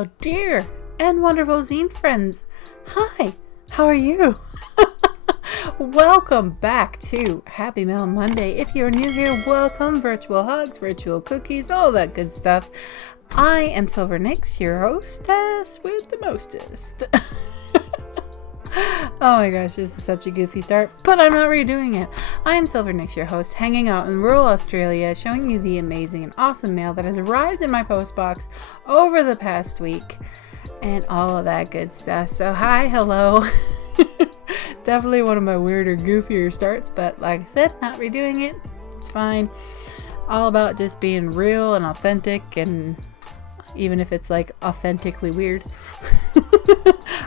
Hello, dear and wonderful zine friends. Hi, how are you? Welcome back to Happy Mail Monday. If you're new here, welcome. Virtual hugs, virtual cookies, all that good stuff. I am Silver Nix, your hostess with the mostest. Oh my gosh, this is such a goofy start, but I'm not redoing it. I'm Silver Nix, your host, hanging out in rural Australia, showing you the amazing and awesome mail that has arrived in my post box over the past week, and all of that good stuff. So hi, hello. Definitely one of my weirder, goofier starts, but like I said, not redoing it. It's fine. All about just being real and authentic, and even if it's like authentically weird.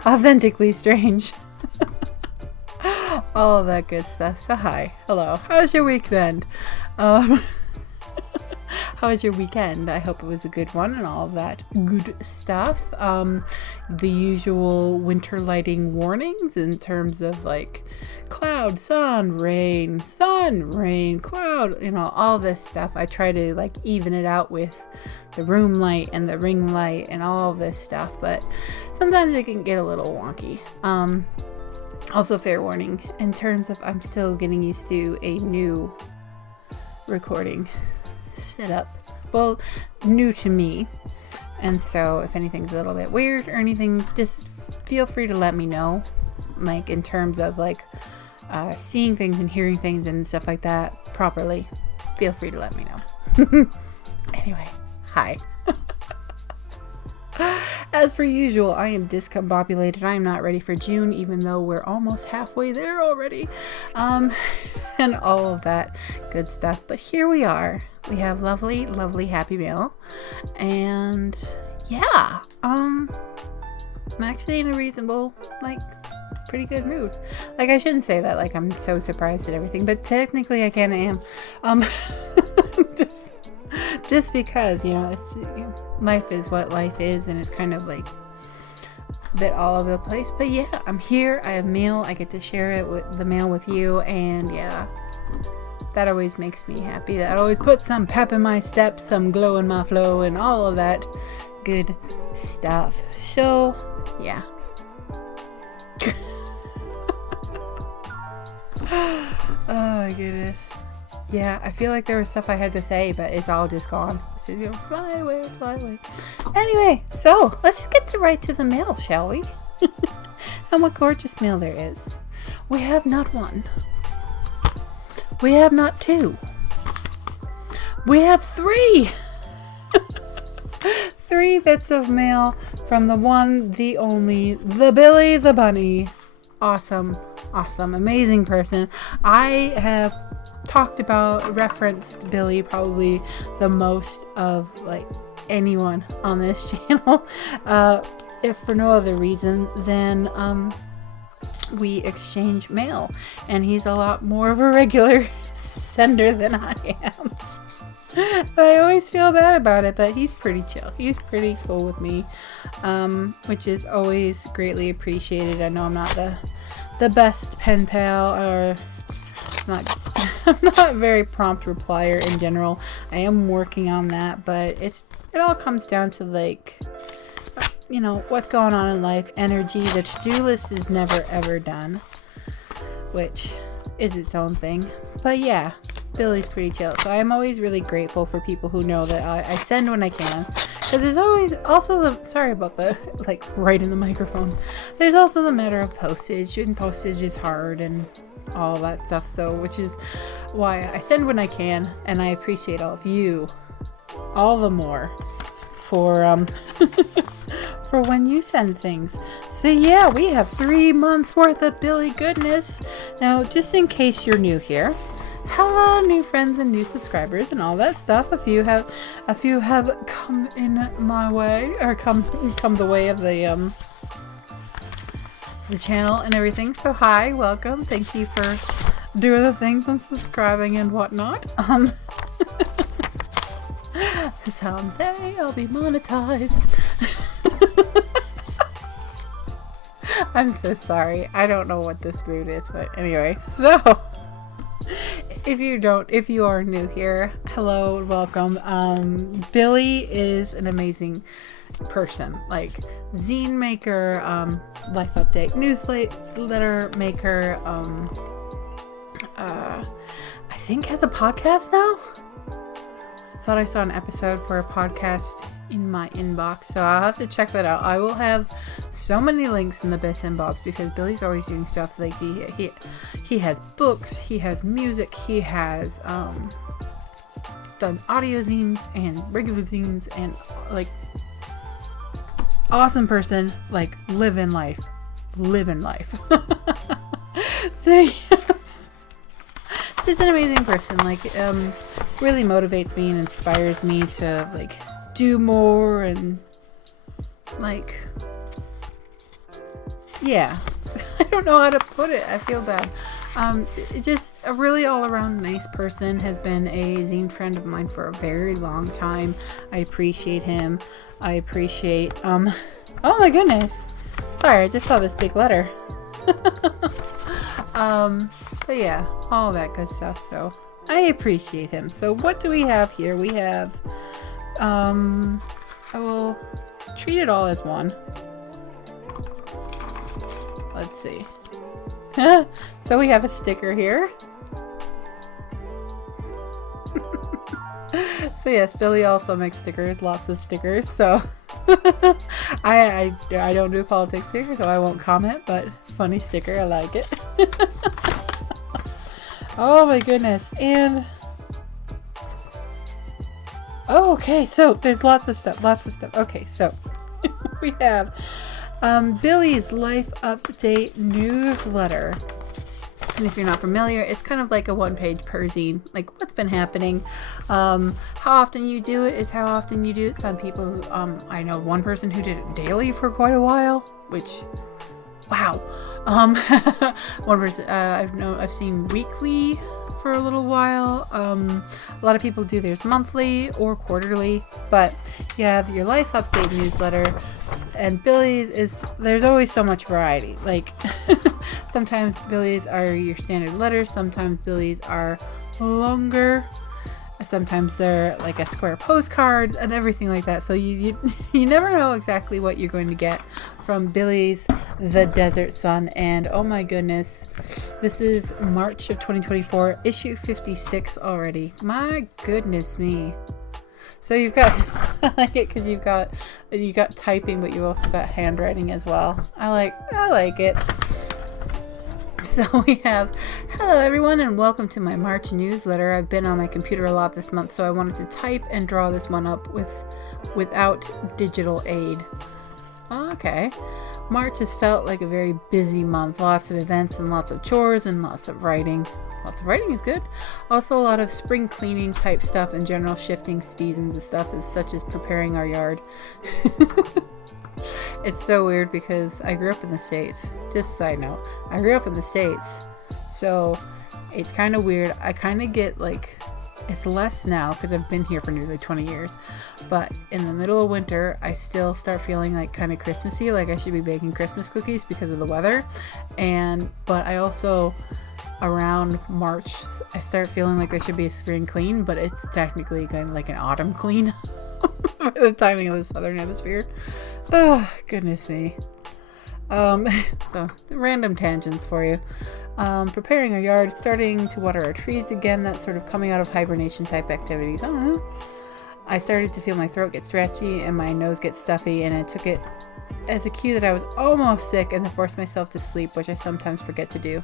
Authentically strange. All of that good stuff. So hi, hello. How's your week been? How was your weekend? I hope it was a good one and all of that good stuff. The usual winter lighting warnings in terms of like cloud, sun, rain, cloud, all this stuff. I try to like even it out with the room light and the ring light and all of this stuff, but sometimes it can get a little wonky. Also, fair warning, in terms of I'm still getting used to a new recording setup. Well, new to me. And so if anything's a little bit weird or anything, just feel free to let me know. Like in terms of like seeing things and hearing things and stuff like that properly. Feel free to let me know. Anyway, hi. As per usual, I am discombobulated. I am not ready for June, even though we're almost halfway there already. And all of that good stuff. But here we are. We have lovely, lovely Happy Mail. And yeah, I'm actually in a reasonable, like, pretty good mood. Like, I shouldn't say that, like, I'm so surprised at everything, but technically I kind of am. Just because, it's life is what life is, and it's kind of like a bit all over the place. But yeah, I'm here. I have mail. I get to share it with the mail with you, and yeah, that always makes me happy. That always puts some pep in my step, some glow in my flow, and all of that good stuff. So yeah. Oh my goodness. Yeah, I feel like there was stuff I had to say, but it's all just gone. So fly away, fly away. Anyway, so let's get right to the mail, shall we? And what gorgeous mail there is. We have not one. We have not two. We have three. 3 bits of mail from the one, the only, the Billy the Bunny. Awesome, amazing person. I have referenced Billy probably the most of like anyone on this channel, if for no other reason than we exchange mail, and he's a lot more of a regular sender than I am. I always feel bad about it, but he's pretty chill. He's pretty cool with me, which is always greatly appreciated. I know I'm not the best pen pal, or I'm not a very prompt replier in general. I am working on that, but it all comes down to like, what's going on in life, energy. The to-do list is never ever done, which is its own thing. But yeah, Billy's pretty chill. So I'm always really grateful for people who know that I send when I can. Because there's always also sorry about the, like, right in the microphone. There's also the matter of postage, and postage is hard and all that stuff. So, which is why I send when I can, and I appreciate all of you all the more for for when you send things. So yeah, we have 3 months worth of Billy goodness. Now, just in case you're new here, hello, new friends and new subscribers and all that stuff. A few have come in my way, or come the way of the channel and everything. So hi, welcome. Thank you for doing the things and subscribing and whatnot. Someday I'll be monetized. I'm so sorry. I don't know what this mood is, but anyway, so if you are new here, hello and welcome. Billy is an amazing person, like zine maker, life update newsletter maker, I think has a podcast now. Thought I saw an episode for a podcast in my inbox, so I'll have to check that out. I will have so many links in the best inbox because Billy's always doing stuff. Like he has books, he has music, he has done audio zines and regular zines, and like awesome person, like living life. So yes, just an amazing person. Like really motivates me and inspires me to like do more, and like, yeah, I don't know how to put it. I feel bad. Just a really all around nice person. Has been a zine friend of mine for a very long time. I appreciate him. I appreciate, oh my goodness. Sorry, I just saw this big letter. But yeah, all that good stuff. So I appreciate him. So what do we have here? We have, I will treat it all as one. Let's see. So we have a sticker here. So yes, Billy also makes stickers, lots of stickers. So I don't do politics here, so I won't comment, but funny sticker, I like it. Oh my goodness. And oh, okay, so there's lots of stuff. Okay, so we have Billy's Life Update newsletter. And if you're not familiar, it's kind of like a one-page per zine, like what's been happening. How often you do it is how often you do it. Some people, I know one person who did it daily for quite a while, which, wow. One person, I've seen weekly for a little while. A lot of people do theirs monthly or quarterly, but you have your Life Update newsletter. And Billy's there's always so much variety. Like sometimes Billy's are your standard letters, sometimes Billy's are longer, sometimes they're like a square postcard and everything like that. So you never know exactly what you're going to get from Billy's The Desert Sun. And oh my goodness, this is March of 2024, issue 56 already. My goodness me. So you've got, I like it because you got typing, but you also got handwriting as well. I like it. So we have, hello everyone and welcome to my March newsletter. I've been on my computer a lot this month, so I wanted to type and draw this one up without digital aid. Okay. March has felt like a very busy month. Lots of events and lots of chores and lots of writing. Lots of writing is good. Also a lot of spring cleaning type stuff and general shifting seasons and stuff, such as preparing our yard. It's so weird because I grew up in the States. Just a side note. I grew up in the States. So it's kind of weird. I kind of get like, it's less now because I've been here for nearly 20 years. But in the middle of winter, I still start feeling like kind of Christmassy. Like I should be baking Christmas cookies because of the weather. But I also, around March, I start feeling like there should be a spring clean, but it's technically kind of like an autumn clean by the timing of the southern hemisphere. Oh, goodness me. So random tangents for you. Preparing our yard, starting to water our trees again. That's sort of coming out of hibernation type activities. I don't know. I started to feel my throat get stretchy and my nose get stuffy, and I took it as a cue that I was almost sick and then forced myself to sleep, which I sometimes forget to do.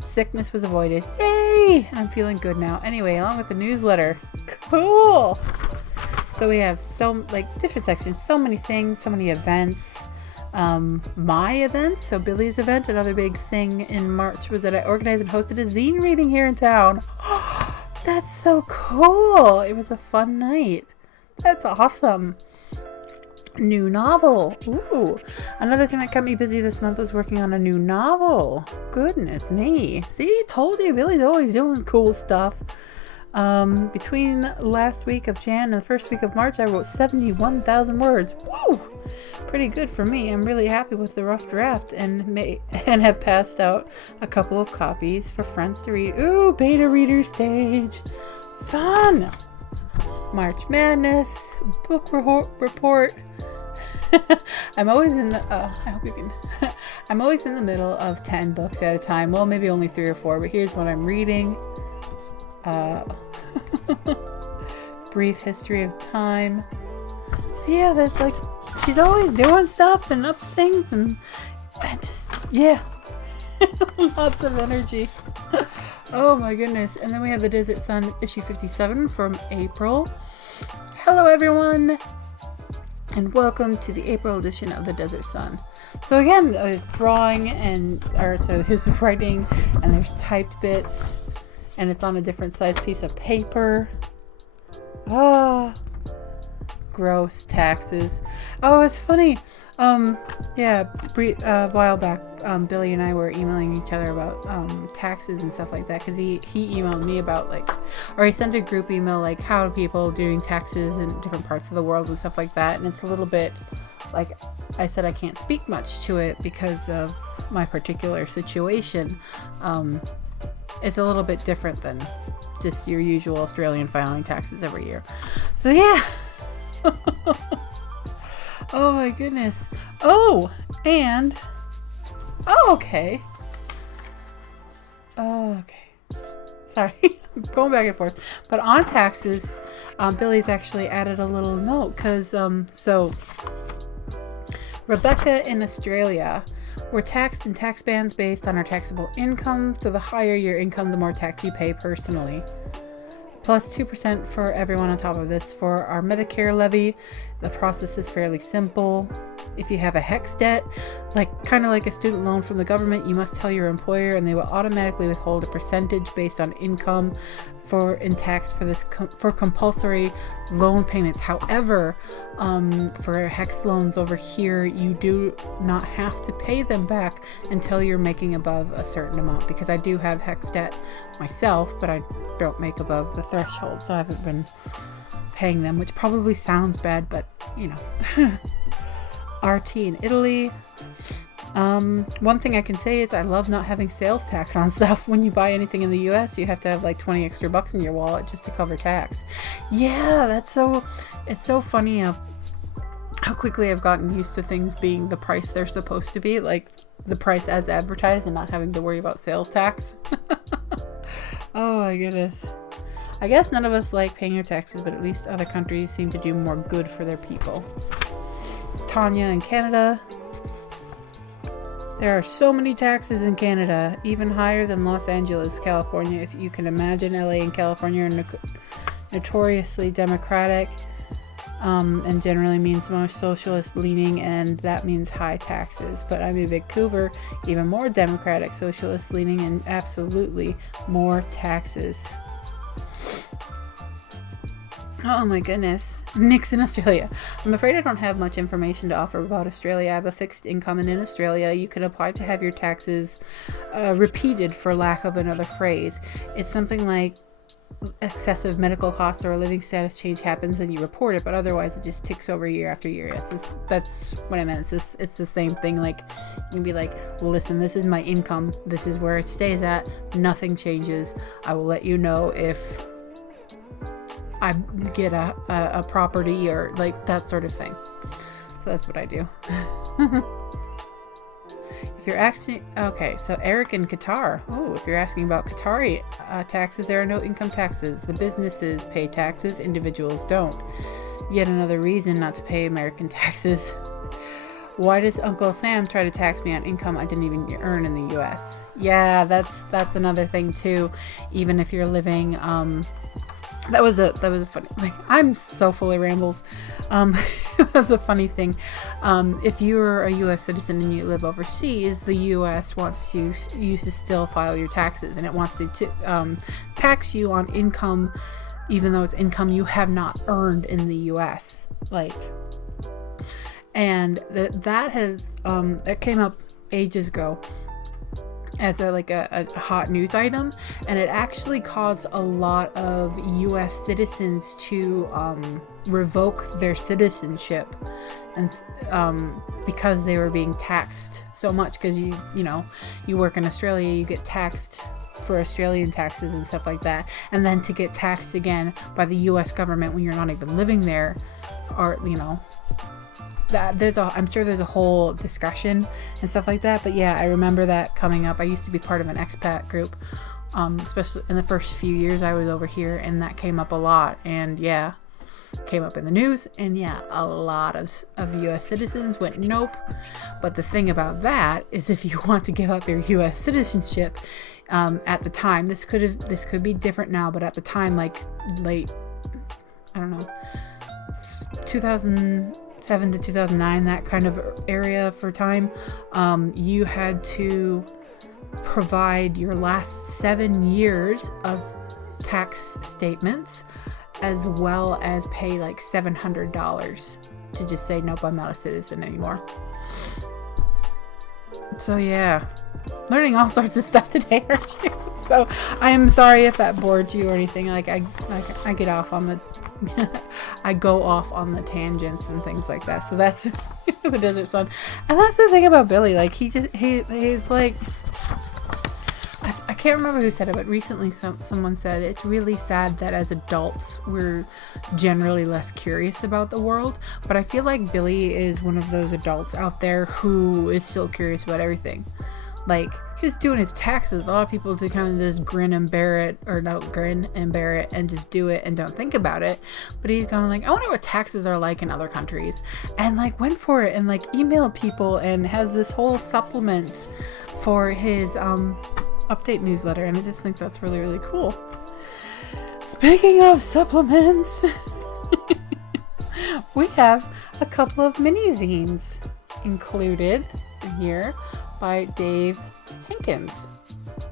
Sickness was avoided. Yay! I'm feeling good now. Anyway, along with the newsletter. Cool! So we have different sections, so many things, so many events. My events, so Billy's event, another big thing in March was that I organized and hosted a zine reading here in town. That's so cool! It was a fun night. That's awesome. New novel. Ooh. Another thing that kept me busy this month was working on a new novel. Goodness me. See, told you, Billy's always doing cool stuff. Between last week of Jan and the first week of March, I wrote 71,000 words. Woo! Pretty good for me. I'm really happy with the rough draft and have passed out a couple of copies for friends to read. Ooh, beta reader stage. Fun! March Madness, book report. I'm always in the, I hope you can, I'm always in the middle of 10 books at a time. Well, maybe only 3 or 4, but here's what I'm reading. Brief History of Time. So yeah, that's like, she's always doing stuff and up to things and just, yeah. Lots of energy. Oh my goodness. And then we have the Desert Sun issue 57 from April. Hello everyone, and welcome to the April edition of the Desert Sun. So again, there's drawing there's writing, and there's typed bits, and it's on a different size piece of paper. Gross, taxes. Oh, it's funny. A while back, Billy and I were emailing each other about taxes and stuff like that, because he emailed me about he sent a group email like, how are people doing taxes in different parts of the world and stuff like that. And it's a little bit like, I said I can't speak much to it because of my particular situation. It's a little bit different than just your usual Australian filing taxes every year. So yeah. Oh my goodness. Okay. Sorry, I'm going back and forth. But on taxes, Billy's actually added a little note because so Rebecca in Australia, we're taxed in tax bands based on our taxable income. So the higher your income, the more tax you pay personally. Plus 2% for everyone on top of this. For our Medicare levy, the process is fairly simple. If you have a HEX debt, kind of like a student loan from the government, you must tell your employer and they will automatically withhold a percentage based on income in tax for compulsory loan payments. However, for HEX loans over here, you do not have to pay them back until you're making above a certain amount, because I do have HEX debt myself, but I don't make above the threshold, so I haven't been paying them, which probably sounds bad, but RT in Italy. One thing I can say is I love not having sales tax on stuff. When you buy anything in the US, you have to have 20 extra bucks in your wallet just to cover tax. Yeah, it's so funny how quickly I've gotten used to things being the price they're supposed to be, like the price as advertised, and not having to worry about sales tax. Oh my goodness. I guess none of us like paying your taxes, but at least other countries seem to do more good for their people. Tanya in Canada. There are so many taxes in Canada, even higher than Los Angeles, California. If you can imagine, LA and California are notoriously democratic, and generally means more socialist leaning, and that means high taxes. But I'm in Vancouver, even more democratic, socialist leaning, and absolutely more taxes. Oh my goodness. Nick's in Australia. I'm afraid I don't have much information to offer about Australia. I have a fixed income, and in Australia you can apply to have your taxes repeated, for lack of another phrase. It's something like excessive medical costs or a living status change happens and you report it, but otherwise it just ticks over year after year. That's what I meant. It's the same thing. You can be like, listen, this is my income, this is where it stays at, nothing changes. I will let you know if I get a property or that sort of thing. So that's what I do. If you're asking, okay, so Eric in Qatar. Oh, if you're asking about Qatari taxes, there are no income taxes. The businesses pay taxes, individuals don't. Yet another reason not to pay American taxes. Why does Uncle Sam try to tax me on income I didn't even earn in the U.S.? Yeah, that's another thing too. Even if you're living, that was a funny, I'm so full of rambles. That's a funny thing. If you're a U.S. citizen and you live overseas, the U.S. wants you to still file your taxes, and it wants to tax you on income, even though it's income you have not earned in the U.S. And that came up ages ago as a hot news item, and it actually caused a lot of U.S. citizens to revoke their citizenship, and because they were being taxed so much. Because you work in Australia, you get taxed for Australian taxes and stuff like that, and then to get taxed again by the US government when you're not even living there, or that I'm sure there's a whole discussion and stuff like that. But yeah, I remember that coming up. I used to be part of an expat group, especially in the first few years I was over here, and that came up a lot. And yeah, came up in the news, and yeah, a lot of US citizens went nope. But the thing about that is, if you want to give up your US citizenship, at the time, this could be different now, but at the time, like late, I don't know, 2007 to 2009, that kind of area for time, you had to provide your last 7 years of tax statements, as well as pay like $700 to just say, nope, I'm not a citizen anymore. So yeah, learning all sorts of stuff today, aren't you? So I am sorry if that bored you or anything. Like I get off on the I go off on the tangents and things like that. So that's the Desert Sun. And that's the thing about Billy. Like he's like, I can't remember who said it, but recently someone said it's really sad that as adults we're generally less curious about the world. But I feel like Billy is one of those adults out there who is still curious about everything. Like, he was doing his taxes. A lot of people do kind of just grin and bear it and just do it and don't think about it. But he's kind of like, I wonder what taxes are like in other countries, and like went for it and like emailed people and has this whole supplement for his update newsletter. And I just think that's really, really cool. Speaking of supplements, we have a couple of mini zines included here by Dave Hankins,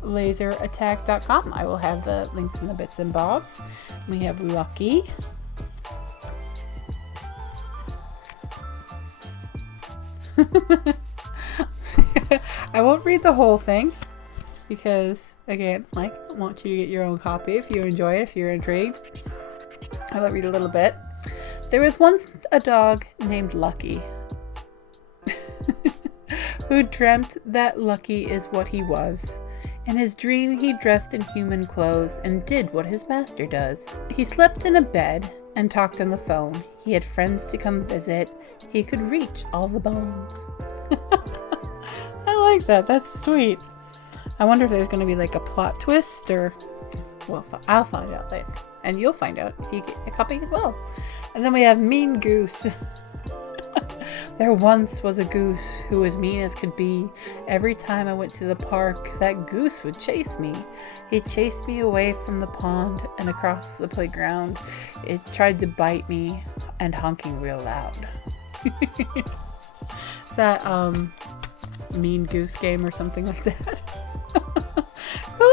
laserattack.com. I will have the links in the bits and bobs. We have Lucky, I won't read the whole thing because, again, like, I want you to get your own copy if you enjoy it, if you're intrigued. I'll read a little bit. There was once a dog named Lucky who dreamt that lucky is what he was. In his dream, he dressed in human clothes and did what his master does. He slept in a bed and talked on the phone. He had friends to come visit. He could reach all the bones. I like that. That's sweet. I wonder if there's going to be like a plot twist, or well, I'll find out later. And you'll find out if you get a copy as well. And then we have Mean Goose. There once was a goose who was mean as could be. Every time I went to the park, that goose would chase me. He chased me away from the pond and across the playground. It tried to bite me and honking real loud. Is that Mean Goose game or something like that?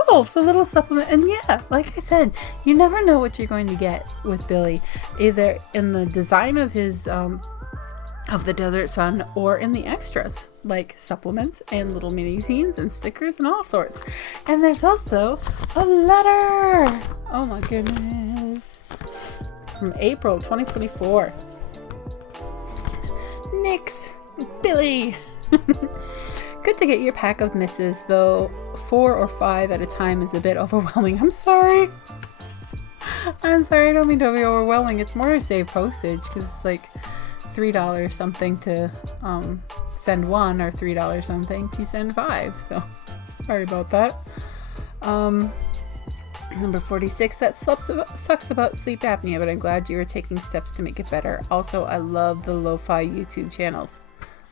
Cool, so a little supplement. And yeah, like I said, you never know what you're going to get with Billy, either in the design of his of the Desert Sun, or in the extras, like supplements and little mini zines and stickers and all sorts. And there's also a letter. Oh my goodness. It's from April 2024. Nix, Billy. Good to get your pack of misses, though 4 or 5 at a time is a bit overwhelming. I'm sorry. I don't mean to be overwhelming. It's more to save postage, because it's like $3 something to send 1, or $3 something to send 5. So sorry about that. Number 46, that sucks about sleep apnea, but I'm glad you are taking steps to make it better. Also, I love the lo-fi YouTube channels.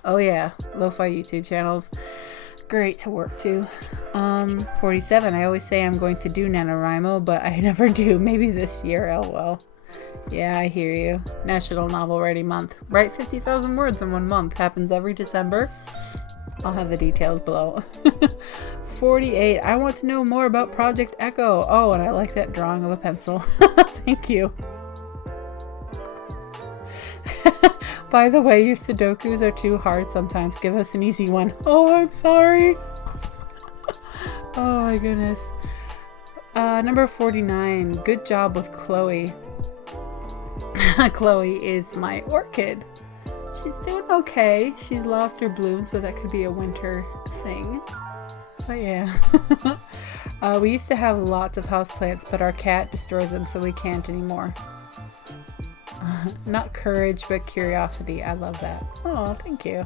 Oh yeah, lo-fi YouTube channels. Great to work to. 47, I always say I'm going to do NaNoWriMo, but I never do. Maybe this year, lol. Yeah, I hear you. National Novel Writing Month. Write 50,000 words in 1 month. Happens every December. I'll have the details below. 48. I want to know more about Project Echo. Oh, and I like that drawing of a pencil. Thank you. By the way, your Sudokus are too hard sometimes. Give us an easy one. Oh, I'm sorry. Oh my goodness. Number 49. Good job with Chloe. Chloe is my orchid. She's doing okay. She's lost her blooms, but that could be a winter thing. But yeah. We used to have lots of houseplants, but our cat destroys them, so we can't anymore. Not courage, but curiosity. I love that. Oh, thank you.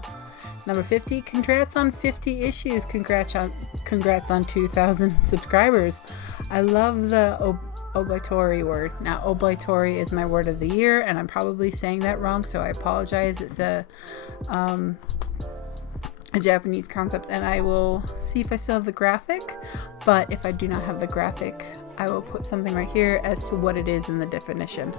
Number 50. Congrats on 50 issues. Congrats on 2,000 subscribers. I love the obligatory word. Now, obligatory is my word of the year, and I'm probably saying that wrong, so I apologize. It's a Japanese concept, and I will see if I still have the graphic. But if I do not have the graphic, I will put something right here as to what it is in the definition.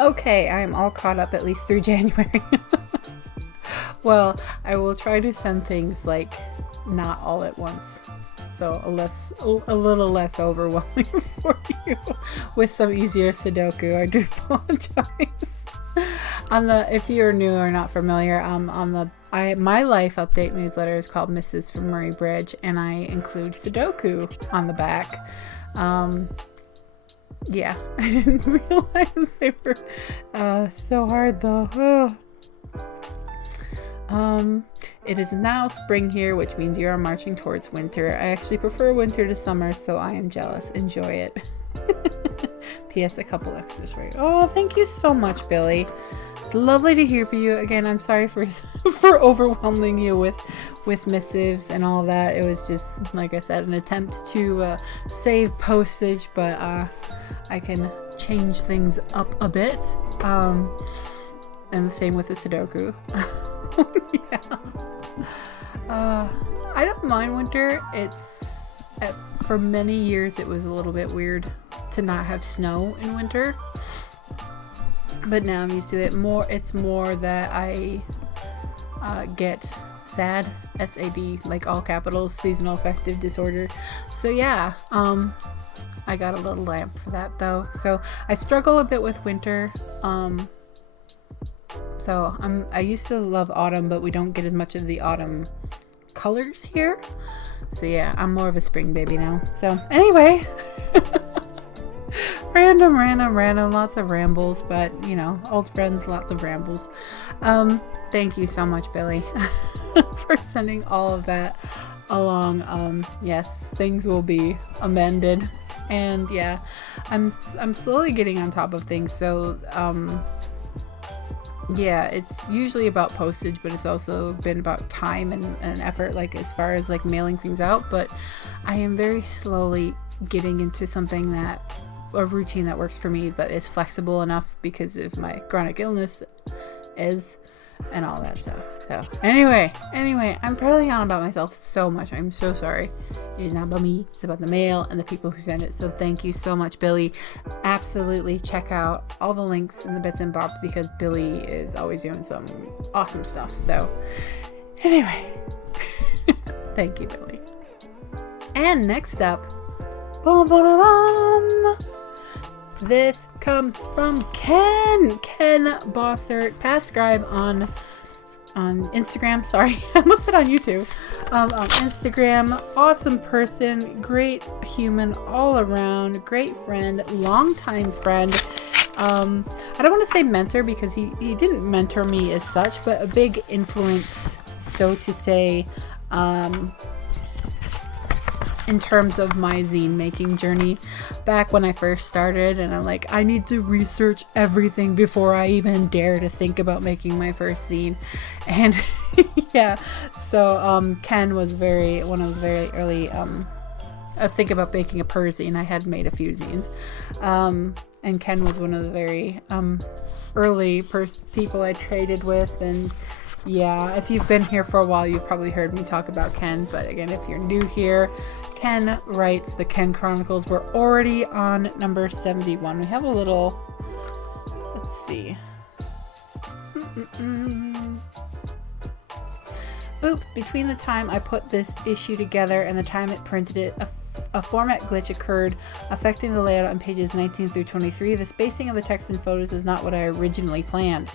Okay, I'm all caught up at least through January. Well, I will try to send things like not all at once, so a little less overwhelming for you with some easier Sudoku. I do apologize. If you're new or not familiar, my life update newsletter is called Mrs. from Murray Bridge, and I include Sudoku on the back. Yeah, I didn't realize they were so hard though. It is now spring here, which means you are marching towards winter. I actually prefer winter to summer, so I am jealous. Enjoy it. P.S. a couple extras for you. Oh, thank you so much, Billy. It's lovely to hear from you. Again, I'm sorry for overwhelming you with missives and all that. It was just, like I said, an attempt to save postage, but I can change things up a bit. And the same with the Sudoku. Yeah. I don't mind winter. For many years it was a little bit weird to not have snow in winter, but now I'm used to it. It's more that I get SAD, SAD, like all capitals, seasonal affective disorder. So yeah, I got a little lamp for that though. So I struggle a bit with winter. So I used to love autumn, but we don't get as much of the autumn colors here. So yeah, I'm more of a spring baby now. So anyway, random, lots of rambles, but you know, old friends, lots of rambles. Thank you so much, Billy, for sending all of that along. Yes, things will be amended, and yeah, I'm slowly getting on top of things. So yeah, it's usually about postage, but it's also been about time and effort, like as far as like mailing things out. But I am very slowly getting into something a routine that works for me, but is flexible enough because of my chronic illness and all that stuff. So anyway, I'm prattling on about myself so much. I'm so sorry. It is not about me. It's about the mail and the people who send it. So thank you so much, Billy. Absolutely check out all the links in the bits and bobs, because Billy is always doing some awesome stuff. So anyway, thank you, Billy. And next up, this comes from Ken Bausert, past scribe on Instagram. Sorry, I almost said on YouTube. On Instagram, awesome person, great human all around, great friend, longtime friend. I don't want to say mentor, because he didn't mentor me as such, but a big influence, so to say, in terms of my zine making journey back when I first started. And I'm like, I need to research everything before I even dare to think about making my first zine. And yeah, so Ken was one of the very early think about making a zine. I had made a few zines, and Ken was one of the very early people I traded with. And yeah, if you've been here for a while, you've probably heard me talk about Ken. But again, if you're new here, Ken writes the Ken Chronicles. We're already on number 71. We have a little, let's see. Oops, between the time I put this issue together and the time it printed it, a format glitch occurred, affecting the layout on pages 19 through 23. The spacing of the text and photos is not what I originally planned.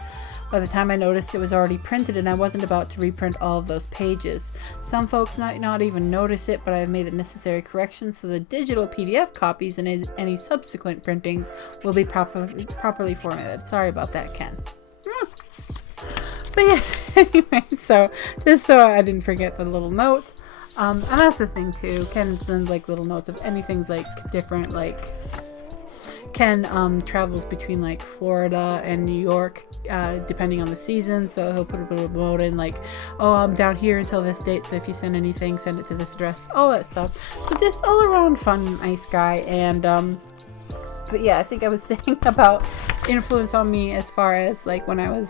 By the time I noticed, it was already printed and I wasn't about to reprint all of those pages. Some folks might not even notice it, but I have made the necessary corrections so the digital PDF copies and any subsequent printings will be properly formatted. Sorry about that, Ken. But yes, anyway, so just so I didn't forget the little notes. And that's the thing too. Ken sends like little notes of anything's like different, like Ken travels between like Florida and New York depending on the season, so he'll put a little note in like, oh, I'm down here until this date, so if you send anything, send it to this address, all that stuff. So just all around fun, nice guy. And but yeah, I think I was saying about influence on me as far as like when I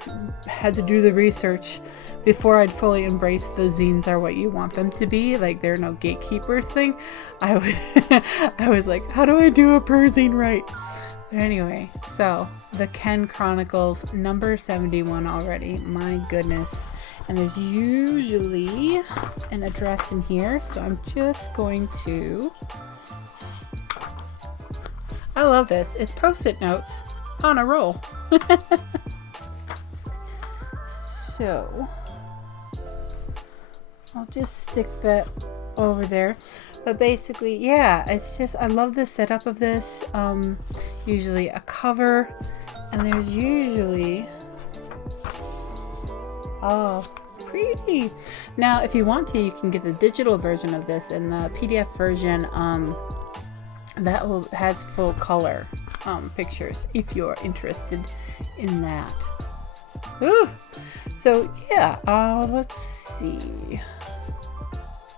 had to do the research before I'd fully embraced the zines are what you want them to be, like they're no gatekeepers thing. I was like, how do I do a perzine right? But anyway, so the Ken Chronicles number 71 already. My goodness. And there's usually an address in here, so I'm just going to... I love this. It's post-it notes on a roll. So I'll just stick that over there. But basically, yeah, it's just, I love the setup of this. Usually a cover, and there's usually, oh, pretty. Now, if you want to, you can get the digital version of this, and the PDF version, has full color pictures if you're interested in that. Ooh. So yeah, let's see.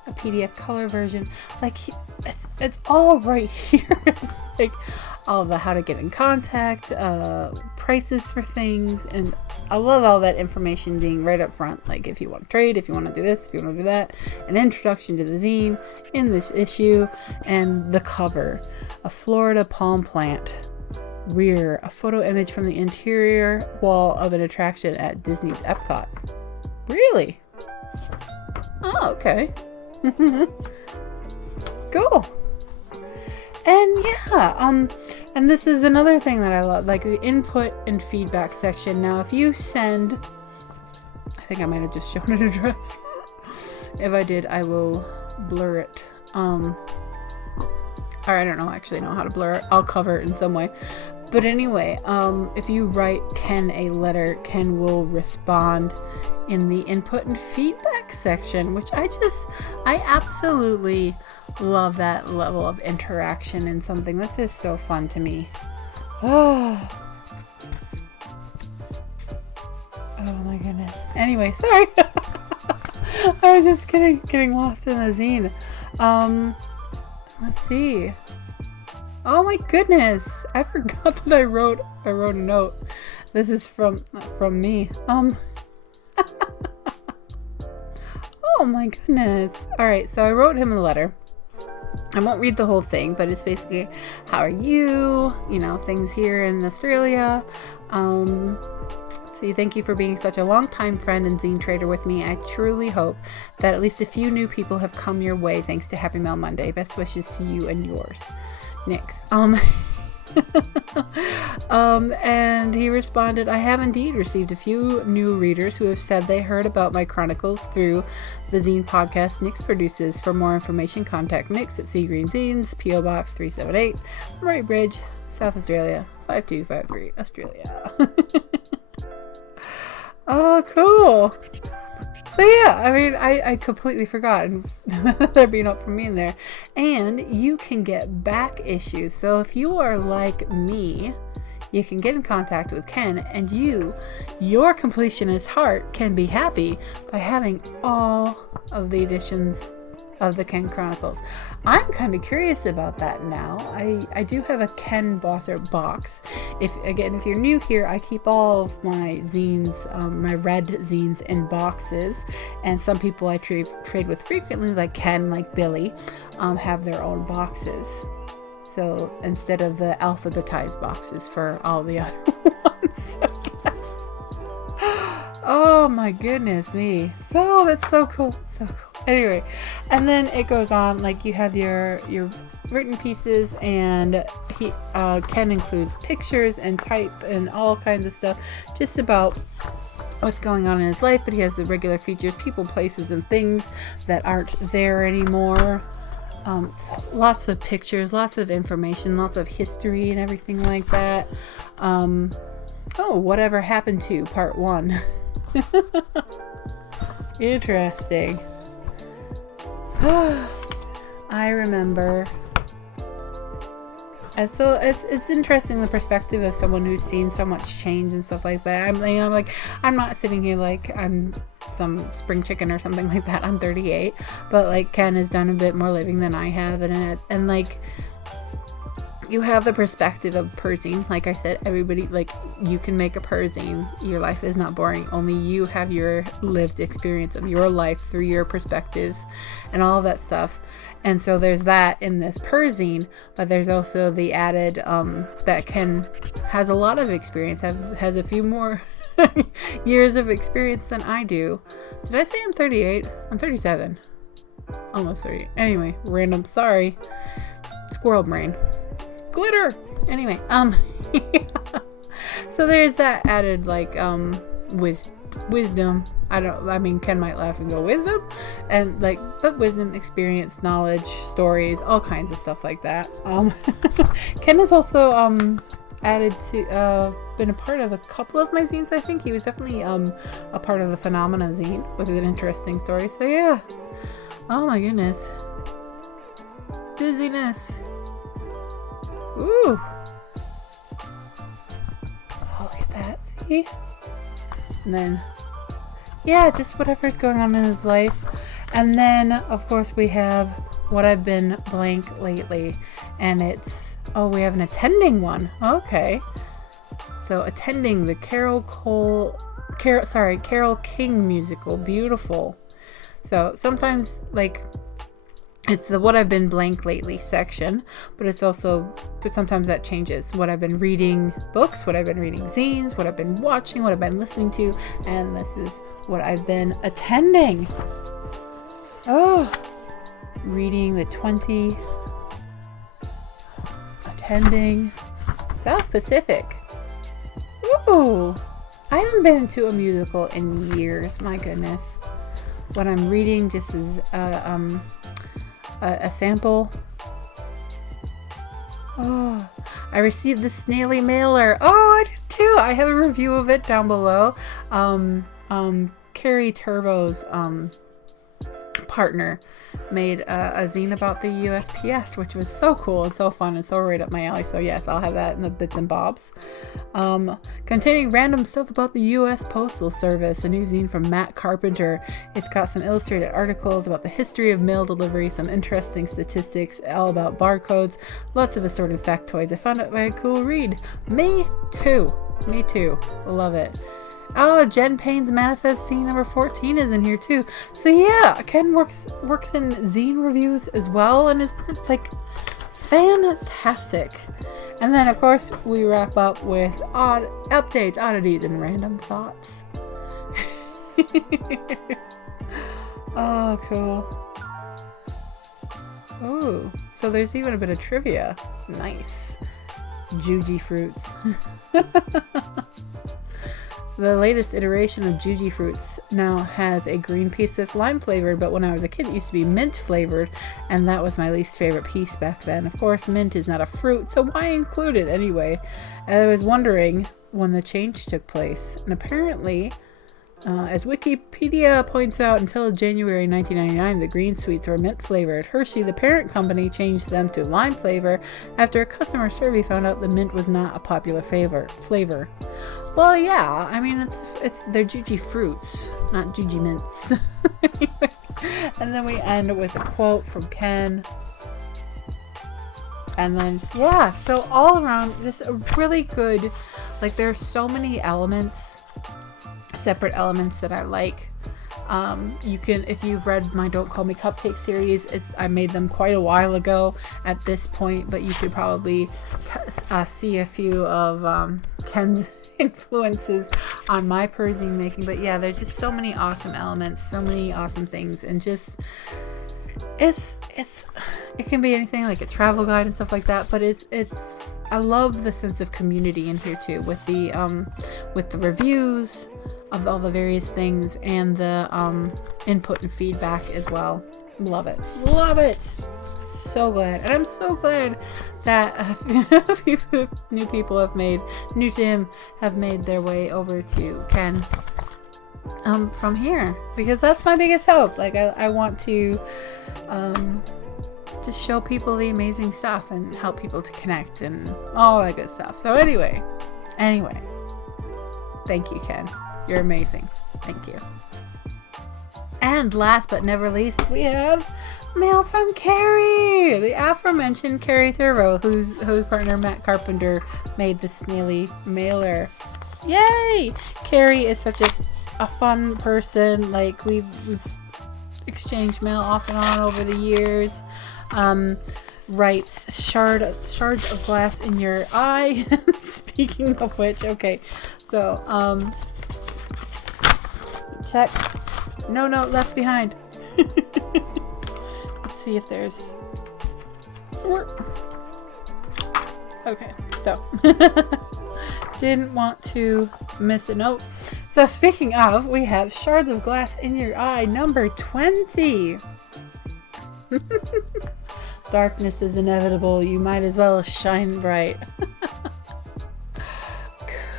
A PDF color version, like it's all right here. It's like all the how to get in contact, prices for things, and I love all that information being right up front. Like if you want to trade, if you want to do this, if you want to do that, an introduction to the zine in this issue, and the cover, a Florida palm plant, rear, a photo image from the interior wall of an attraction at Disney's Epcot. Really? Oh, okay. Cool. And yeah, and this is another thing that I love, like the input and feedback section. Now, if you send, I think I might have just shown an address. If I did, I will blur it. Or I don't know, actually know how to blur it. I'll cover it in some way. But anyway, if you write Ken a letter, Ken will respond in the input and feedback section, which I absolutely love that level of interaction and something that's just so fun to me. Oh my goodness. Anyway, sorry. I was just getting lost in the zine. Let's see. Oh my goodness. I forgot that I wrote a note. This is from me. Oh my goodness. All right, so I wrote him a letter. I won't read the whole thing, but it's basically, how are you? You know, things here in Australia. See, thank you for being such a long-time friend and zine trader with me. I truly hope that at least a few new people have come your way thanks to Happy Mail Monday. Best wishes to you and yours. Nix. And he responded, I have indeed received a few new readers who have said they heard about my chronicles through the zine podcast Nix produces. For more information, contact Nix at seagreenzines, P.O. Box 378, Murray Bridge, South Australia, 5253, Australia. Oh, cool. So yeah, I mean, I completely forgot, and there being up from me in there. And you can get back issues. So if you are like me, you can get in contact with Ken, and your completionist heart can be happy by having all of the editions of the Ken Chronicles. I'm kind of curious about that now. I do have a Ken Bausert box. If you're new here, I keep all of my zines, my red zines in boxes, and some people I trade with frequently, like Ken, like Billy, have their own boxes. So instead of the alphabetized boxes for all the other ones. Oh my goodness me. So that's so cool. So cool. Anyway, and then it goes on, like you have your written pieces, and Ken includes pictures and type and all kinds of stuff, just about what's going on in his life, but he has the regular features, people, places, and things that aren't there anymore. So lots of pictures, lots of information, lots of history and everything like that. Whatever happened to part 1. Interesting. I remember. And so it's interesting, the perspective of someone who's seen so much change and stuff like that. I'm not sitting here like I'm some spring chicken or something like that. I'm 38, but like Ken has done a bit more living than I have, and like you have the perspective of Perzine. Like I said, everybody, like, you can make a Perzine. Your life is not boring. Only you have your lived experience of your life through your perspectives and all of that stuff. And so there's that in this Perzine, but there's also the added that Ken has a lot of experience, has a few more years of experience than I do. Did I say I'm 38? I'm 37. Almost 30. Anyway, random. Sorry. Squirrel brain. Glitter. Anyway, so there's that added, like, wisdom. Ken might laugh and go, wisdom? And like, but wisdom, experience, knowledge, stories, all kinds of stuff like that. Ken has also added to been a part of a couple of my zines. I think he was definitely a part of the Phenomena zine with an interesting story. So yeah. Oh my goodness. Dizziness. Ooh. Oh, look at that. See? And then, yeah, just whatever's going on in his life. And then, of course, we have what I've been blank lately. And it's, we have an attending one. Okay. So, attending the Carol King musical. Beautiful. So, sometimes, like, it's the what I've been blank lately section, but sometimes that changes. What I've been reading books, what I've been reading zines, what I've been watching, what I've been listening to, and this is what I've been attending. Reading the 20, attending South Pacific. Ooh, I haven't been to a musical in years, my goodness. What I'm reading just is a sample. I received the snaily mailer. I did too. I have a review of it down below. Kari Tervo's partner made a zine about the USPS, which was so cool and so fun and so right up my alley. So yes, I'll have that in the bits and bobs. Containing random stuff about the US Postal Service, a new zine from Matt Carpenter. It's got some illustrated articles about the history of mail delivery, some interesting statistics, all about barcodes, lots of assorted factoids. I found it a very cool read. Me too. Love it. Jen Payne's Manifest Zine number 14 is in here too. So yeah, Ken works in zine reviews as well, and is like fantastic. And then of course we wrap up with updates, oddities, and random thoughts. Oh, cool. Oh, so there's even a bit of trivia. Nice. Juji fruits. The latest iteration of Juji Fruits now has a green piece that's lime flavored, but when I was a kid it used to be mint flavored, and that was my least favorite piece back then. Of course, mint is not a fruit, so why include it anyway? I was wondering when the change took place, and apparently, as Wikipedia points out, until January 1999, the green sweets were mint flavored. Hershey, the parent company, changed them to lime flavor after a customer survey found out the mint was not a popular flavor. Well, yeah, I mean, they're Juji fruits, not Juji mints. And then we end with a quote from Ken. And then, yeah, so all around, just a really good, like, there's so many elements, separate elements that I like. You can, if you've read my Don't Call Me Cupcake series, I made them quite a while ago at this point, but you could probably see a few of Ken's influences on my Perzine making. But yeah, there's just so many awesome elements, so many awesome things, and just it can be anything, like a travel guide and stuff like that, but I love the sense of community in here too, with the reviews of all the various things, and the input and feedback as well. Love it, so glad. And I'm so glad that new people new to him have made their way over to Ken from here, because that's my biggest hope. Like I want to just show people the amazing stuff and help people to connect and all that good stuff. So anyway, thank you, Ken. You're amazing. Thank you. And last but never least, we have mail from Kari, the aforementioned Kari Tervo, whose partner Matt Carpenter made the snaily mailer. Yay! Kari is such a fun person. Like we've exchanged mail off and on over the years. Writes shards of glass in your eye. Speaking of which, okay, so check. No note left behind. Let's see if there's. Okay, so didn't want to miss a note. So speaking of, we have shards of glass in your eye, number 20. Darkness is inevitable. You might as well shine bright.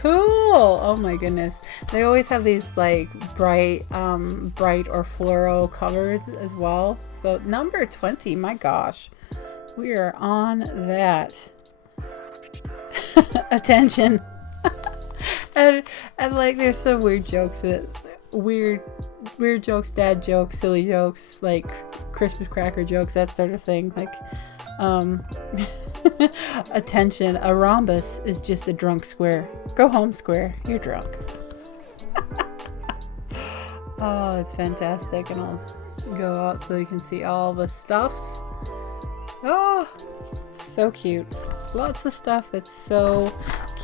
Cool. Oh my goodness. They always have these like bright or fluoro covers as well. So number 20, my gosh. We are on that. Attention. and like there's some weird jokes weird jokes, dad jokes, silly jokes, like Christmas cracker jokes, that sort of thing. Like attention, a rhombus is just a drunk square. Go home, square. You're drunk. Oh, it's fantastic. And I'll go out so you can see all the stuffs. Oh, so cute. Lots of stuff that's so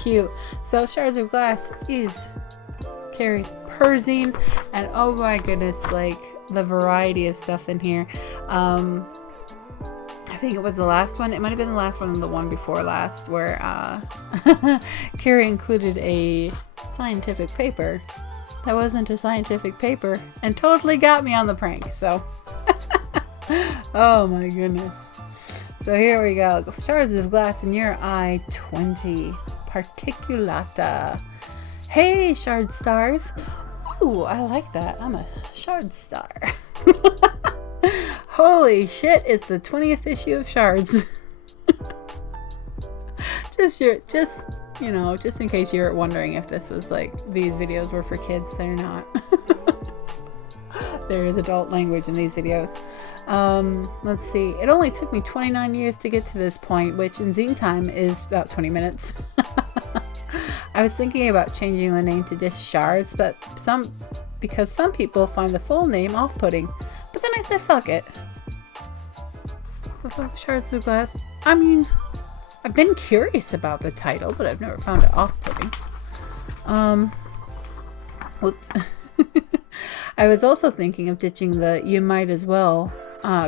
cute. So Shards of Glass is Kari's Zine, and oh my goodness, like the variety of stuff in here. I think it was the last one. It might have been the last one and the one before last, where Kari included a scientific paper that wasn't a scientific paper and totally got me on the prank. So, oh my goodness. So here we go. Shards of Glass in your eye, 20. Particulata. Hey, Shard Stars. Ooh, I like that. I'm a Shard Star. Holy shit, it's the 20th issue of Shards. just in case you're wondering if this was like, these videos were for kids, they're not. There is adult language in these videos. Let's see. It only took me 29 years to get to this point, which in zine time is about 20 minutes. I was thinking about changing the name to just Shards, but because some people find the full name off-putting. But then I said, fuck it. Shards of Glass. I mean, I've been curious about the title, but I've never found it off-putting. Whoops. I was also thinking of ditching the you might as well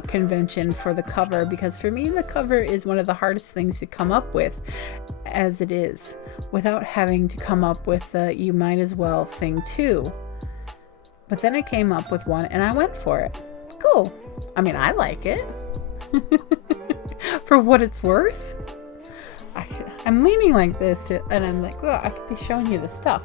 convention for the cover, because for me the cover is one of the hardest things to come up with as it is, without having to come up with the you might as well thing too. But then I came up with one and I went for it. Cool. I mean, I like it. For what it's worth. I'm leaning like this and I'm like, well, I could be showing you the stuff.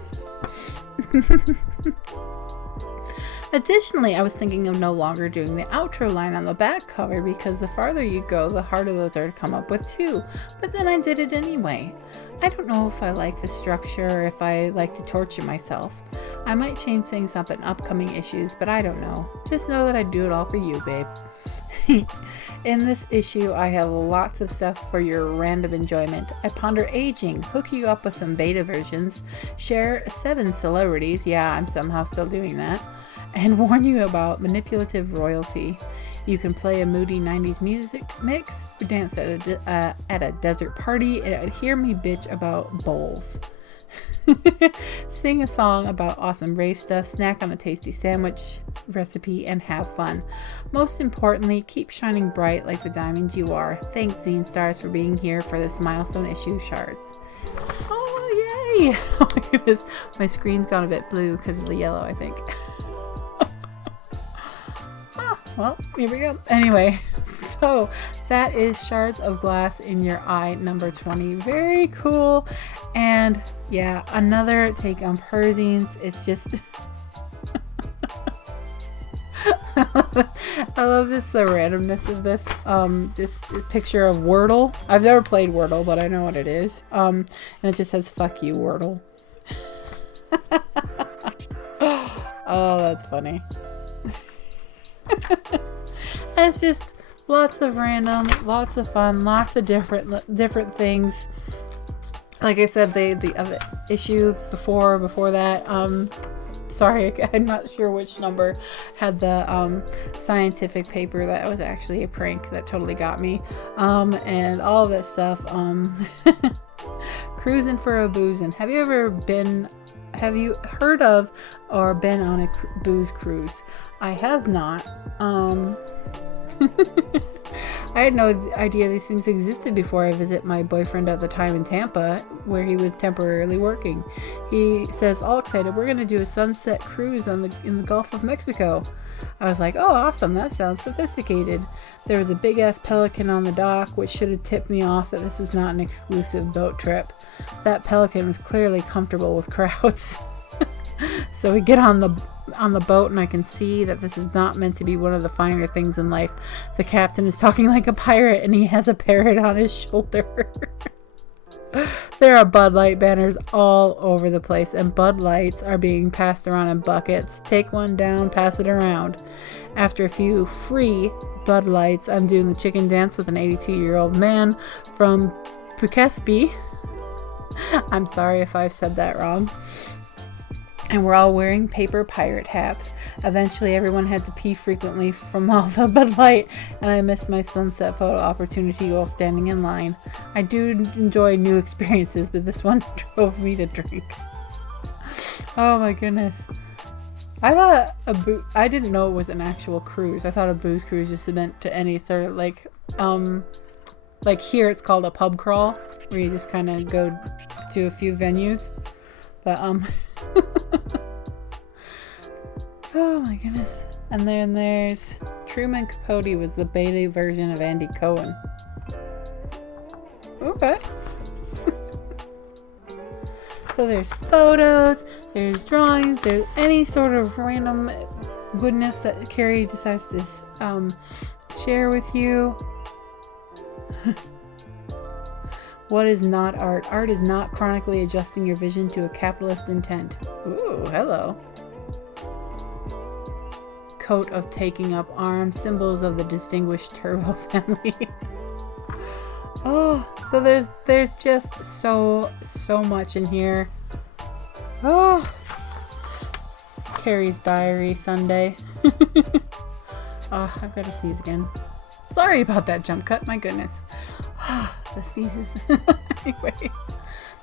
Additionally, I was thinking of no longer doing the outro line on the back cover, because the farther you go, the harder those are to come up with too. But then I did it anyway. I don't know if I like the structure or if I like to torture myself. I might change things up in upcoming issues, but I don't know. Just know that I do it all for you, babe. In this issue, I have lots of stuff for your random enjoyment. I ponder aging, hook you up with some beta versions, share 7 celebrities, yeah, I'm somehow still doing that, and warn you about manipulative royalty. You can play a moody 90s music mix, dance at a desert party, and hear me bitch about bowls. Sing a song about awesome rave stuff, snack on a tasty sandwich recipe, and have fun. Most importantly, keep shining bright like the diamond you are. Thanks, Zine Stars, for being here for this milestone issue, Shards. Oh, yay! Oh my goodness. My screen's gone a bit blue because of the yellow, I think. Well, here we go. Anyway, so that is Shards of Glass in Your Eye number 20. Very cool. And yeah, another take on her zines. It's just I love just the randomness of this. Just a picture of Wordle. I've never played Wordle, but I know what it is. And it just says "fuck you, Wordle." Oh, that's funny. It's just lots of random, lots of fun, lots of different things. Like I said, the other issue before that, sorry, I'm not sure which number, had the scientific paper that was actually a prank that totally got me, and all of that stuff. Cruising for a boozin'. Have you heard of or been on a booze cruise? I have not. I had no idea these things existed before I visit my boyfriend at the time in Tampa, where he was temporarily working. He says, all excited, we're going to do a sunset cruise in the Gulf of Mexico. I was like, oh, awesome, that sounds sophisticated. There was a big-ass pelican on the dock, which should have tipped me off that this was not an exclusive boat trip. That pelican was clearly comfortable with crowds. So we get on the boat, and I can see that this is not meant to be one of the finer things in life. The captain is talking like a pirate, and he has a parrot on his shoulder. There are Bud Light banners all over the place, and Bud Lights are being passed around in buckets. Take one down, pass it around. After a few free Bud Lights, I'm doing the chicken dance with an 82-year-old man from Poughkeepsie. I'm sorry if I've said that wrong. And we're all wearing paper pirate hats. Eventually, everyone had to pee frequently from all the Bud Light, and I missed my sunset photo opportunity while standing in line. I do enjoy new experiences, but this one drove me to drink. Oh my goodness. I thought I didn't know it was an actual cruise. I thought a booze cruise just meant to any sort of like here it's called a pub crawl, where you just kind of go to a few venues. But oh my goodness. And then there's Truman Capote was the beta version of Andy Cohen. Okay. So there's photos, there's drawings, there's any sort of random goodness that Kari decides to share with you. What is not art? Art is not chronically adjusting your vision to a capitalist intent. Ooh, hello. Coat of taking up arms, symbols of the distinguished Tervo family. Oh, so there's just so much in here. Oh, Kari's diary Sunday. Oh, I've got to sneeze again. Sorry about that jump cut. My goodness. The sneezes. Anyway,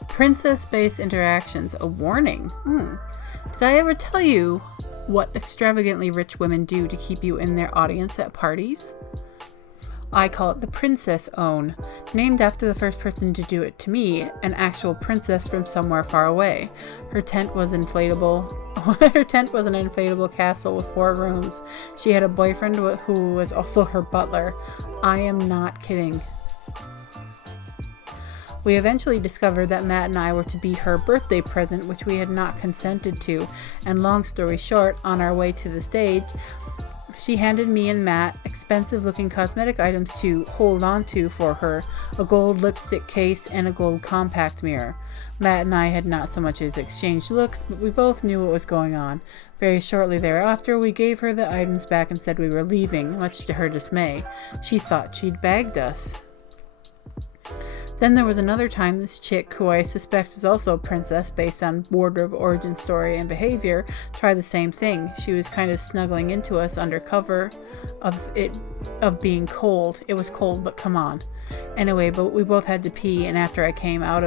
princess-based interactions. A warning. Did I ever tell you what extravagantly rich women do to keep you in their audience at parties? I call it the princess own, named after the first person to do it to me, an actual princess from somewhere far away. Her tent was inflatable. Her tent was an inflatable castle with 4 rooms. She had a boyfriend who was also her butler. I am not kidding. We eventually discovered that Matt and I were to be her birthday present, which we had not consented to, and long story short, on our way to the stage, she handed me and Matt expensive-looking cosmetic items to hold on to for her, a gold lipstick case and a gold compact mirror. Matt and I had not so much as exchanged looks, but we both knew what was going on. Very shortly thereafter, we gave her the items back and said we were leaving, much to her dismay. She thought she'd bagged us. Then there was another time this chick, who I suspect was also a princess based on wardrobe origin story and behavior, tried the same thing. She was kind of snuggling into us under cover of being cold. It was cold, but come on. Anyway, but we both had to pee, and after I came out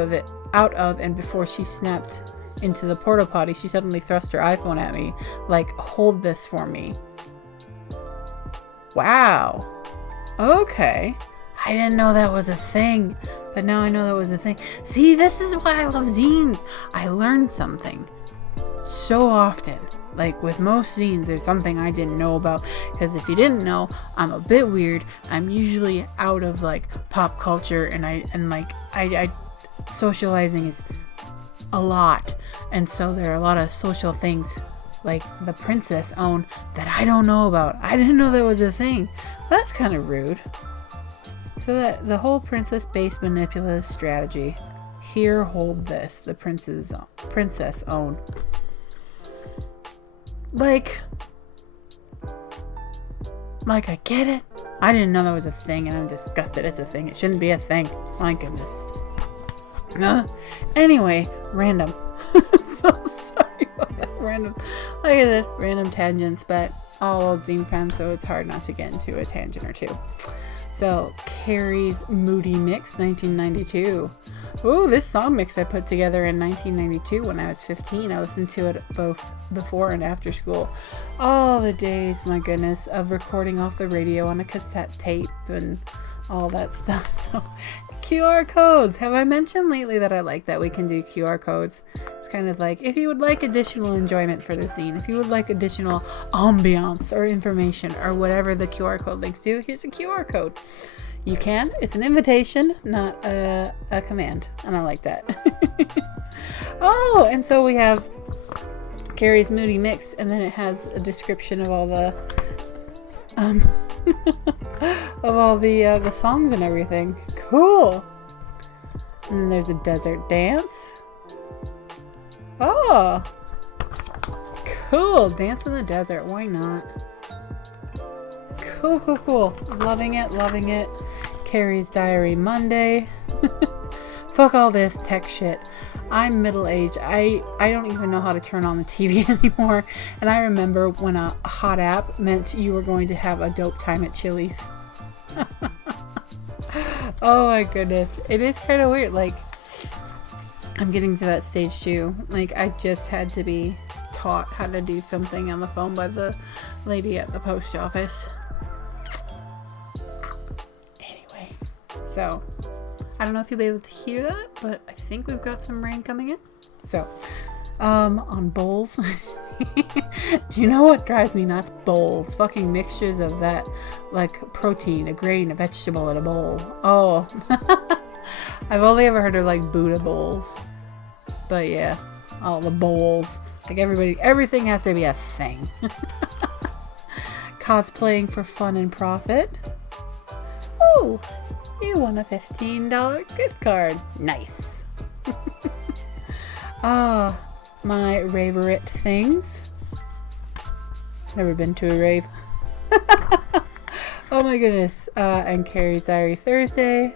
out of, and before she snapped into the porta potty, she suddenly thrust her iPhone at me, like, hold this for me. Wow. Okay. I didn't know that was a thing, but now I know that was a thing. See, this is why I love zines. I learned something so often. Like with most zines, there's something I didn't know about, because if you didn't know, I'm a bit weird. I'm usually out of like pop culture, and I socializing is a lot, and so there are a lot of social things like the princess own that I don't know about. I didn't know that was a thing. That's kind of rude. So that the whole princess-based manipulative strategy. Here, hold this. The princess own. Like I get it. I didn't know that was a thing, and I'm disgusted. It's a thing. It shouldn't be a thing. My goodness. Anyway, random. So sorry about that. Random. Like I said, random tangents, but all old zine fans, so it's hard not to get into a tangent or two. So, Kari's Moody Mix, 1992. Ooh, this song mix I put together in 1992 when I was 15. I listened to it both before and after school. All the days, my goodness, of recording off the radio on a cassette tape and all that stuff. So, QR codes. Have I mentioned lately that I like that we can do QR codes? It's kind of like, if you would like additional enjoyment for the scene, if you would like additional ambiance or information or whatever the QR code links do, here's a QR code. You can. It's an invitation, not a command. And I like that. Oh, and so we have Kari's Moody Mix, and then it has a description of all the of all the songs and everything. Cool. And then there's a desert dance. Oh, cool. Dance in the desert. Why not? Cool. Loving it. Kari's Diary Monday. Fuck all this tech shit. I'm middle-aged. I don't even know how to turn on the TV anymore. And I remember when a hot app meant you were going to have a dope time at Chili's. Oh my goodness. It is kind of weird. Like, I'm getting to that stage too. Like, I just had to be taught how to do something on the phone by the lady at the post office. Anyway, so I don't know if you'll be able to hear that, but I think we've got some rain coming in. So, on bowls. Do you know what drives me nuts? Bowls. Fucking mixtures of that, like protein, a grain, a vegetable in a bowl. Oh. I've only ever heard of like Buddha bowls. But yeah, all the bowls. Like everything has to be a thing. Cosplaying for fun and profit. Ooh, you won a $15 gift card. Nice. My raverette things. Never been to a rave. Oh my goodness. And Kari's Diary Thursday.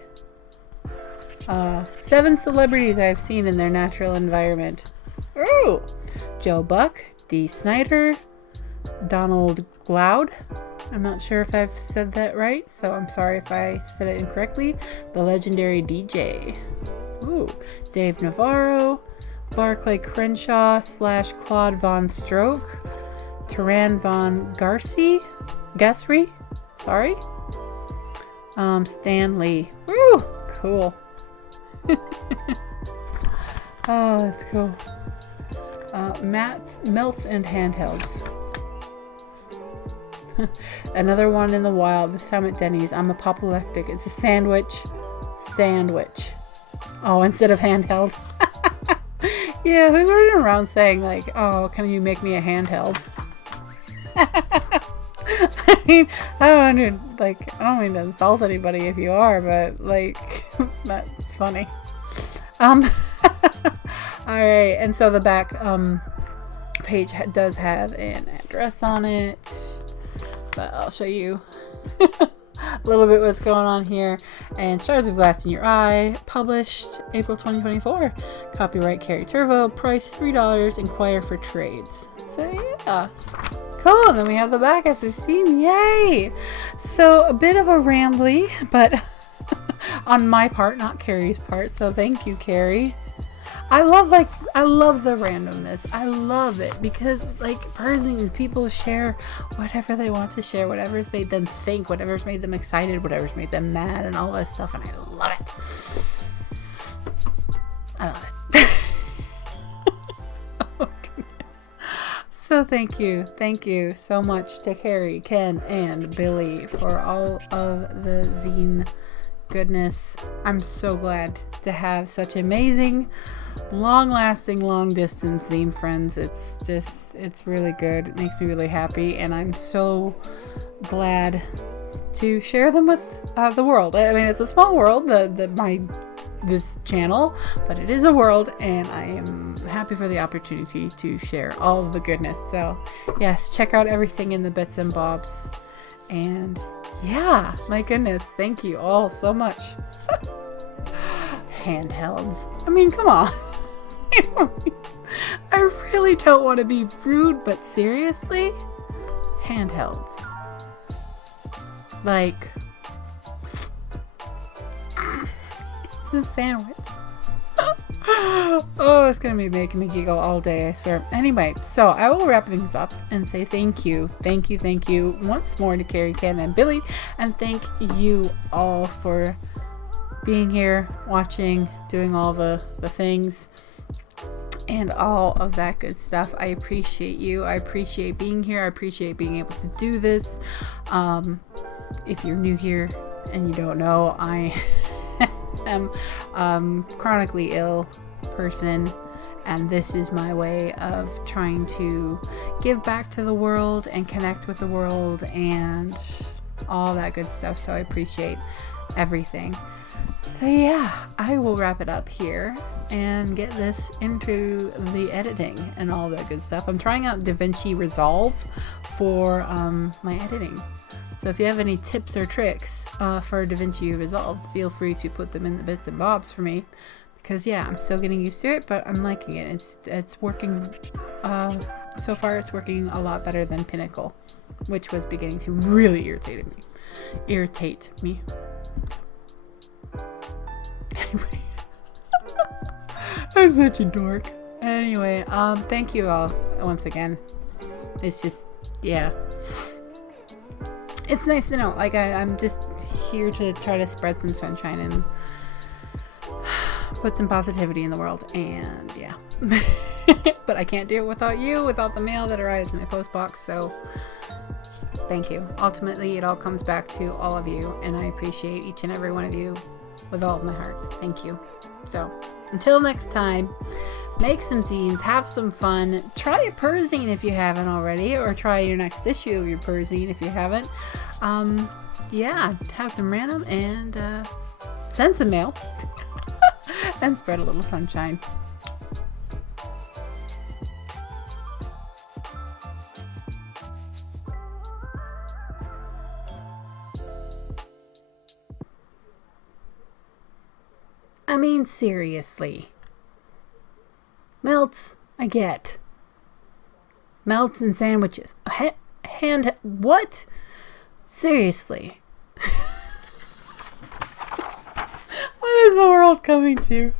7 celebrities I've seen in their natural environment. Ooh! Joe Buck, Dee Snider, Donald Glaude. I'm not sure if I've said that right, so I'm sorry if I said it incorrectly. The legendary DJ. Ooh. Dave Navarro, Barclay Crenshaw / Claude Von Stroke, Taran Von Gassry. Sorry. Stan Lee. Woo! Cool. Oh, that's cool. Melts and handhelds. Another one in the wild, this time at Denny's. I'm apoplectic. It's a sandwich. Oh, instead of handheld. Yeah, who's running around saying like, oh, can you make me a handheld? I mean, I don't mean to insult anybody if you are, but like, that's funny. Alright, and so the back page does have an address on it, but I'll show you a little bit what's going on here. And Shards of Glass in Your Eye, published April 2024. Copyright Kari Tervo, price $3, inquire for trades. So yeah, cool. And then we have the back, as we've seen. Yay! So a bit of a rambly, but on my part, not Kari's part, so thank you, Kari. I love the randomness. I love it because like Perzines, people share whatever they want to share, whatever's made them think, whatever's made them excited, whatever's made them mad, and all that stuff, and I love it. I love it. Oh goodness. So thank you so much to Kari, Ken, and Billy for all of the zine goodness. I'm so glad to have such amazing, long-lasting, long-distance zine friends. It's really good. It makes me really happy, and I'm so glad to share them with the world. I mean, it's a small world, this channel, but it is a world, and I am happy for the opportunity to share all of the goodness. So yes, check out everything in the bits and bobs. And yeah, my goodness, thank you all so much. Handhelds. I mean, come on. I really don't want to be rude, but seriously, handhelds. Like, it's a sandwich. Oh, it's gonna be making me giggle all day, I swear. Anyway, so I will wrap things up and say thank you once more to Kari, Ken, and Billy, and thank you all for being here, watching, doing all the things, and all of that good stuff. I appreciate you. I appreciate being here. I appreciate being able to do this. If you're new here and you don't know, I am chronically ill person, and this is my way of trying to give back to the world and connect with the world and all that good stuff. So I appreciate everything. So yeah, I will wrap it up here and get this into the editing and all that good stuff. I'm trying out DaVinci Resolve for my editing. So if you have any tips or tricks for DaVinci Resolve, feel free to put them in the bits and bobs for me. Because yeah, I'm still getting used to it, but I'm liking it. It's working, so far it's working a lot better than Pinnacle, which was beginning to really irritate me. Anyway, I'm such a dork. Anyway, thank you all once again. It's just, yeah. It's nice to know, like, I'm just here to try to spread some sunshine and put some positivity in the world, and yeah. But I can't do it without you, without the mail that arrives in my post box, so thank you. Ultimately, it all comes back to all of you, and I appreciate each and every one of you with all of my heart. Thank you. So, until next time, make some zines, have some fun, try a Perzine if you haven't already, or try your next issue of your Perzine if you haven't. Yeah, have some random and send some mail and spread a little sunshine. I mean, seriously. Melts, I get. Melts and sandwiches. What? Seriously. What is the world coming to?